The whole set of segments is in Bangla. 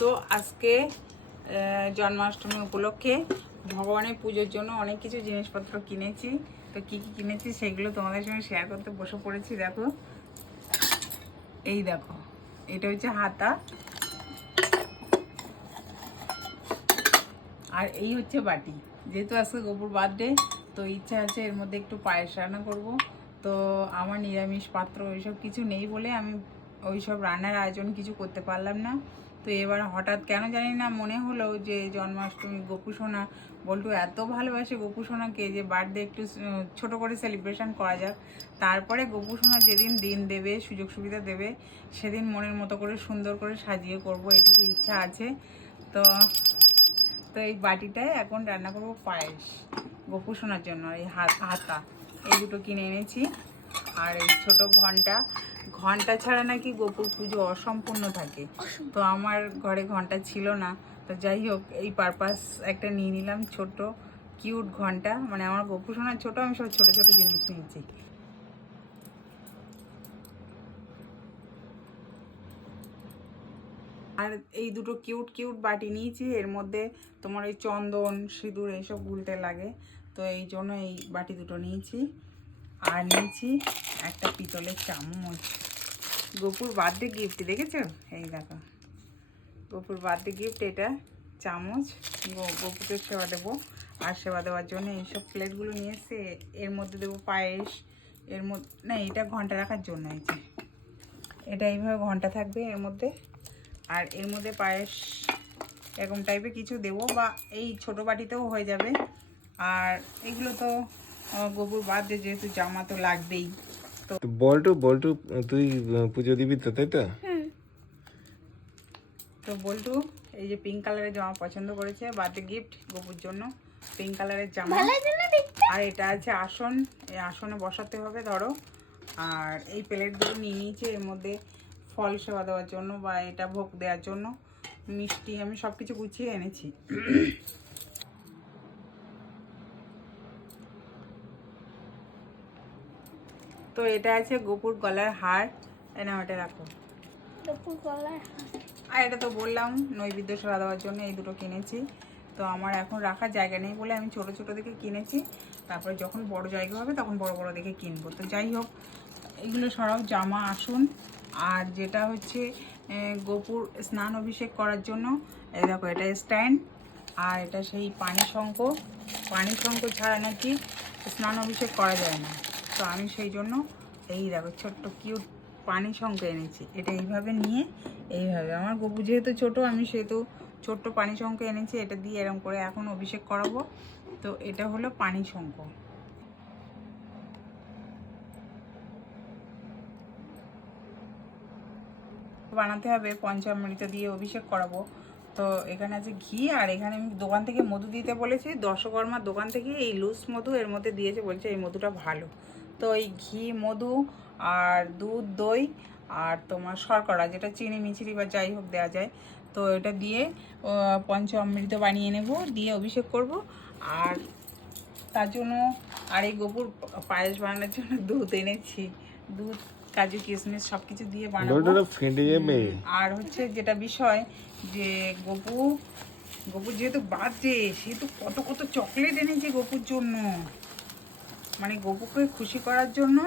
তো আজকে জন্মাষ্টমী উপলক্ষে ভগবানের পুজোর জন্য অনেক কিছু জিনিসপত্র কিনেছি। তো কি কি কিনেছি সেগুলো তোমাদের সঙ্গে শেয়ার করতে বসে পড়েছি, দেখো। এই দেখো, এটা হচ্ছে হাতা। আর এই হচ্ছে বাটি। যেহেতু আজকে গোপুর বার্থডে তো ইচ্ছা আছে এর মধ্যে একটু পায়েস রান্না করব। তো আমার নিরামিষ পাত্র ওইসব কিছু নেই বলে আমি ওইসব রান্নার আয়োজন কিছু করতে পারলাম না। তো এবার হঠাৎ কেন জানি না মনে হলো যে জন্মাষ্টমী গোপু সোনা, বল্টু এত ভালোবাসে গোপু সোনাকে যে বার্থডে একটু ছোট করে সেলিব্রেশন করা যাক। তারপরে গোপু সোনা যেদিন দিন দেবে, সুযোগ সুবিধা দেবে, সেদিন মনের মতো করে সুন্দর করে সাজিয়ে করব এটুকু ইচ্ছা আছে। তো তো এই বাটিটায় এখন রান্না করব পায়েস, গোপু শোনার জন্য, এই হাত, হাতা। এই দুটো কিনে এনেছি। আর এই ছোট ঘণ্টা ঘণ্টা ছাড়া নাকি গোপুর পুজো অসম্পূর্ণ থাকে। তো আমার ঘরে ঘণ্টা ছিল না। তো যাই হোক এই পারপাস একটা নিয়ে নিলাম ছোট কিউট ঘণ্টা। মানে আমার গোপু সোনার ছোট আমি সব ছোট ছোট জিনিস নিয়েছি। আর এই দুটো কিউট কিউট বাটি নিয়েছি এর মধ্যে তোমার ওই চন্দন সিঁদুর এইসব গুলতে লাগে। তো এই জন্য এই বাটি দুটো নিয়েছি। আর নিয়েছি একটা পিতলের চামচ। গোপুর বার্থডে গিফট দেখেছ? এই দেখো। গোপুর বার্থডে গিফট এটা চামচ। গোপুকে সেবা দেবো। আর সেবা দেওয়ার জন্য এইসব প্লেটগুলো নিয়ে এসে এর মধ্যে দেবো পায়েস। এর মধ্যে, না, এটা ঘণ্টা রাখার জন্য যে। এটা এইভাবে ঘণ্টা থাকবে এর মধ্যে। আর এর মধ্যে পায়েস এরকম টাইপের কিছু দেবো বা এই ছোট বাটিতেও হয়ে যাবে। আর এগুলো তো গোবর বাদ দিয়ে যেহেতু জামা তো লাগবেই। তো বল্টু বল্টু তুই পুজো দিবি তো তাই তো? তো বল্টু এই যে পিঙ্ক কালারের জামা পছন্দ করেছে বার্থডে গিফট গোপুর জন্য পিঙ্ক কালারের জামা। আর এটা আছে আসন এই আসনে বসাতে হবে ধরো। আর এই প্লেটগুলো নিয়ে নিয়েছি এর মধ্যে ফল সেবা দেওয়ার জন্য বা এটা ভোগ দেওয়ার জন্য। মিষ্টি আমি সব কিছু গুছিয়ে এনেছি। তো এটা আছে গোপুর গলার হার। এনা ওটা রাখো। গলার আর এটা তো বললাম নৈবেদ্য সেবা দেওয়ার জন্য এই দুটো কিনেছি। তো আমার এখন রাখার জায়গা নেই বলে আমি ছোট ছোট দেখে কিনেছি। তারপরে যখন বড় জায়গা হবে তখন বড় বড় দেখে কিনবো। তো যাই হোক এগুলো সরাও জামা আসুন। আর যেটা হচ্ছে গোপুর স্নান অভিষেক করার জন্য এই দেখো এটা স্ট্যান্ড। আর এটা সেই পানি শঙ্খ। পানি শঙ্খ ছাড়া নাকি স্নান অভিষেক করা যায় না। তো আমি সেই জন্য এই দেখো ছোট্ট কিউট পানি শঙ্খ এনেছি। এটা এইভাবে নিয়ে এইভাবে। আমার গপু যেহেতু ছোট, আমি সেহেতু ছোট্ট পানি শঙ্খ এনেছি, এটা দিয়ে এরকম করে এখন অভিষেক করাবো। তো এটা হলো পানি শঙ্খ বানাতে হবে, পঞ্চামৃত দিয়ে অভিষেক করাবো। তো এখানে আছে ঘি, আর এখানে আমি দোকান থেকে মধু দিতে বলেছি। দশকর্মার দোকান থেকে এই লুজ মধু এর মধ্যে দিয়েছে বলছে এই মধুটা ভালো। তো এই ঘি মধু আর দুধ দই আর তোমার শর্করা যেটা চিনি মিচিরি বা যাই হোক দেওয়া যায়। তো এটা দিয়ে পঞ্চ অমৃত বানিয়ে নেব দিয়ে অভিষেক করব। আর তার জন্য আর এই গোপুর পায়েস বানানোর জন্য দুধ এনেছি। দুধ কাজু কিশমিশ সব কিছু দিয়ে বানাবো। আর হচ্ছে যেটা বিষয় যে গপু গপুর যেহেতু বার্থডে সেহেতু কত কত চকলেট এনেছে গপুর জন্য। মানে গপুকে খুশি করার জন্য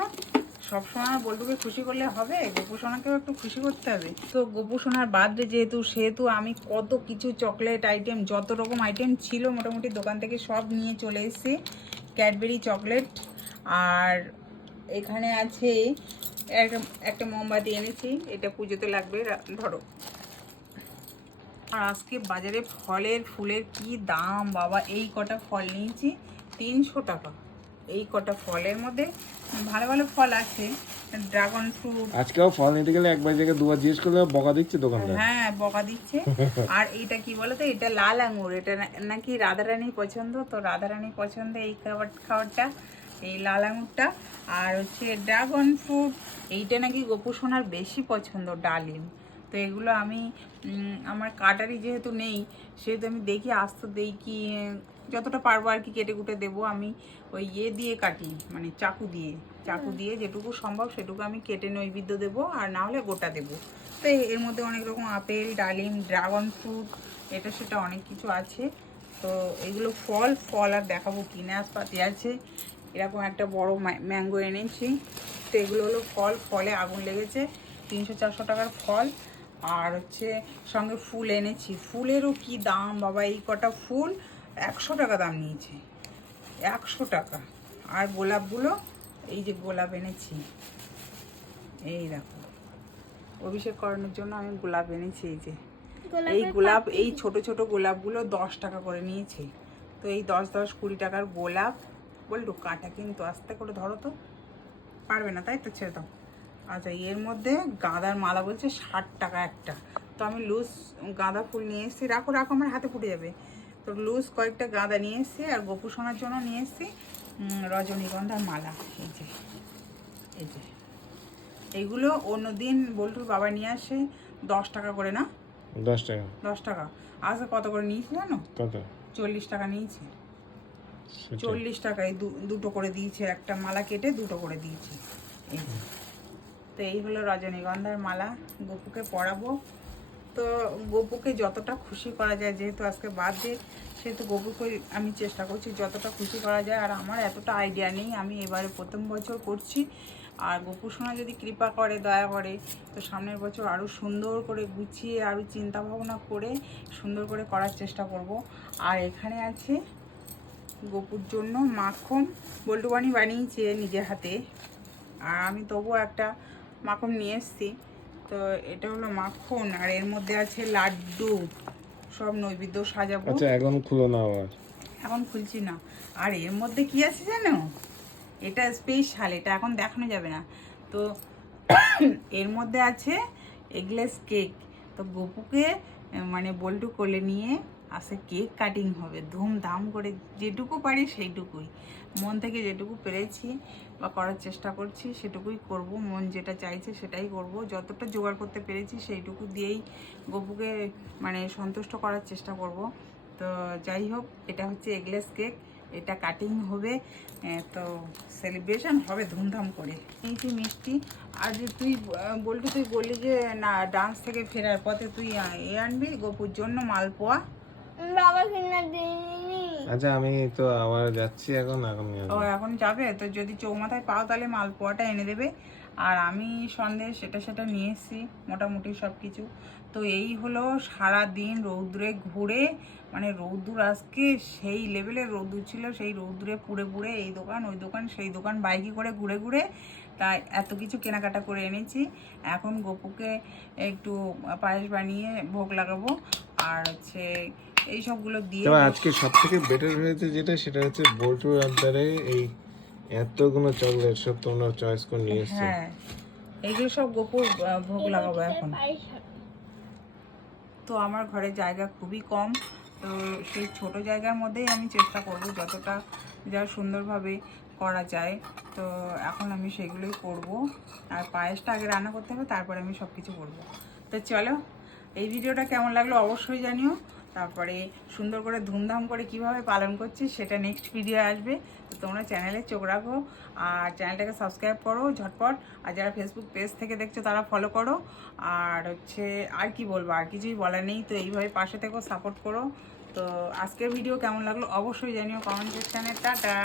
সবসময় বল্টুকে খুশি করলে হবে, গপু সোনাকেও একটু খুশি করতে হবে। তো গপু সোনার বার্থডে যেহেতু, সেহেতু আমি কত কিছু চকলেট আইটেম যত রকম আইটেম ছিল মোটামুটি দোকান থেকে সব নিয়ে চলে এসেছি। ক্যাডবেরি চকলেট আর এখানে আছে একটা একটা মোমবাতি এনেছি, এটা পুজোতে লাগবে ধরো। আর আজকে বাজারে ফলের, ফুলের কি দাম, বাবা, এই কটা ফল নিয়েছি, তিনশো টাকা। এই কটা ফলের মধ্যে ভালো ভালো ফল আছে ড্রাগন ফ্রুট আজকেও ফল নিতে গেলে একবার জায়গায় দুবার জিজ্ঞেস করলে বকা দিচ্ছে দোকানদার। হ্যাঁ বকা দিচ্ছে। আর এটা কি বলতো এটা লাল আঙুর এটা নাকি রাধারানীর পছন্দ? তো রাধারানীর পছন্দ এই খাবার খাবারটা এই লাল আঙুরটা। আর হচ্ছে ড্রাগন ফ্রুট এইটা নাকি গোপু সোনার বেশি পছন্দ ডালিম। তো এগুলো আমি আমার কাটারি যেহেতু নেই সেহেতু আমি দেখি আস্ত দেই কি যতটা পারব আর কি কেটে কুটে দেবো আমি ওই ইয়ে দিয়ে কাটি মানে চাকু দিয়ে। চাকু দিয়ে যেটুকু সম্ভব সেটুকু আমি কেটে নৈবেদ্য দেবো আর না হলে গোটা দেবো। তো এর মধ্যে অনেক রকম আপেল ডালিম ড্রাগন ফ্রুট এটা সেটা অনেক কিছু আছে। তো এগুলো ফল ফল আর দেখাবো কি নাশপাতি আছে। এরকম একটা বড় ম্যাঙ্গো এনেছি। তো এগুলো হলো ফল ফলে আগুন লেগেছে। তিনশো চারশো টাকার ফল। আর হচ্ছে সঙ্গে ফুল এনেছি। ফুলেরও কি দাম বাবা এই কটা ফুল? একশো টাকা দাম নিয়েছে। একশো টাকা। আর গোলাপগুলো এই যে গোলাপ এনেছি। এই দেখো। অভিষেক করানোর জন্য আমি গোলাপ এনেছি এই যে। এই গোলাপ এই ছোট ছোট গোলাপগুলো দশ টাকা করে নিয়েছে। তো এই দশ দশ কুড়ি টাকার গোলাপ বলটু কাঁটা কিন্তু আস্তে করে ধরো তো। পারবে না তাই তো? ছেড়ে দাও। আচ্ছা এর মধ্যে গাঁদার মালা বলছে ষাট টাকা একটা। তো আমি লুজ গাঁদা ফুল নিয়ে এসেছি। রাখো রাখো আমার হাতে ফুটে যাবে। তো লুজ কয়েকটা গাঁদা নিয়ে এসেছি আর গোপু সোনার জন্য নিয়ে এসেছি রজনীগন্ধার মালা এই যে এই যে। এইগুলো অন্যদিন বল্টুর বাবা নিয়ে আসে দশ টাকা করে না? দশ টাকা। দশ টাকা। আজকে কত করে নিয়েছি জানো? কত? চল্লিশ টাকা নিয়েছে। চল্লিশ টাকায় দু- দুটো করে দিয়েছে একটা মালা কেটে দুটো করে দিয়েছে। এই যে। তো এই হলো রজনীগন্ধার মালা গপুকে পরাবো। তো গপুকে যতটা খুশি করা যায়, যেহেতু আজকে বাদ বার্থডে সেহেতু গপুকে আমি চেষ্টা করছি যতটা খুশি করা যায়। আর আমার এতটা আইডিয়া নেই, আমি এবারে প্রথম বছর করছি। আর গপু সোনা যদি কৃপা করে, দয়া করে, তো সামনের বছর আরও সুন্দর করে গুছিয়ে, আরও চিন্তা ভাবনা করে, সুন্দর করে করার চেষ্টা করব। আর এখানে আছে গপুর জন্য মাখন বল্টুবানি বানিয়েছে নিজের হাতে। আর আমি তবুও একটা মাখন নিয়ে এসেছি। তো এটা হলো মাখন আর এর মধ্যে আছে লাড্ডু। সব নৈবেদ্য সাজাবো। আচ্ছা এখন খুলো না আবার। এখন খুলছি না। আর এর মধ্যে কি আছে জানো? এটা স্পেশাল এটা এখন দেখানো যাবে না। তো এর মধ্যে আছে এগলেস কেক তো গপুকে মানে বল্টু কোলে নিয়ে আসে কেক কাটিং হবে। ধুমধাম করে যেটুকু পারি সেইটুকুই। মন থেকে যেটুকু পেরেছি বা করার চেষ্টা করছি সেটুকুই করব। মন যেটা চাইছে সেটাই করব। যতটা জোগাড় করতে পেরেছি সেইটুকু দিয়েই গপুকে মানে সন্তুষ্ট করার চেষ্টা করব। তো যাই হোক, এটা হচ্ছে এগলেস কেক। এটা কাটিং হবে। তো সেলিব্রেশন হবে ধুমধাম করে। এই যে মিষ্টি, আর যে তুই বললি তুই বললি যে না, ডান্স থেকে ফেরার পথে তুই এ আনবি গোপুর জন্য মালপোয়া। বাবা কিনা দিইনি আচ্ছা আমি তো আবার যাচ্ছি এখন এখন ও এখন যাবে? তো যদি চৌমাথায় পাও তাহলে মালপোয়াটা এনে দেবে। আর আমি সন্দেশ সেটা সেটা নিয়ে এসেছি মোটামুটি সব কিছু তো এই হলো সারা দিন রৌদ্রে ঘুরে মানে রৌদ্র আজকে সেই লেভেলের রৌদ্র ছিল সেই রৌদ্রে পুড়ে পুড়ে এই দোকান ওই দোকান সেই দোকান বাইকে করে ঘুরে ঘুরে তাই এত কিছু কেনাকাটা করে এনেছি। এখন গপুকে একটু পায়েস বানিয়ে ভোগ লাগাবো। আর হচ্ছে এই সবগুলো দিয়ে তবে আজকে সব থেকে বেটার হয়েছে যেটা সেটা হচ্ছে বোল্টুর আড্ডারে এই এতগুলো চকলেট সব তোমরা চয়েস করে নিয়ে এসছো। হ্যাঁ এইগুলো সব গোপুর ভোগ লাগাবো এখন। তো আমার ঘরে জায়গা খুবই কম তো সেই ছোট জায়গার মধ্যেই আমি চেষ্টা করব যতটা যা সুন্দরভাবে করা যায়। তো এখন আমি সেগুলোই করব। আর পায়েসটা আগে রান্না করতে হবে তারপরে আমি সব কিছু করব। তো চলো এই ভিডিওটা কেমন লাগল অবশ্যই জানিও। তারপরে সুন্দর করে ধুমধাম করে কীভাবে পালন করছি সেটা নেক্সট ভিডিও আসবে। তো তোমরা চ্যানেলে চোখ রাখো আর চ্যানেলটাকে সাবস্ক্রাইব করো ঝটপট। আর যারা ফেসবুক পেজ থেকে দেখছ তারা ফলো করো। আর হচ্ছে, আর কি বলব, আর কিছুই বলার নেই। তো এইভাবে পাশে থেকেও সাপোর্ট করো। তো আজকের ভিডিও কেমন লাগল অবশ্যই জানিও কমেন্ট সেকশানে টাটা!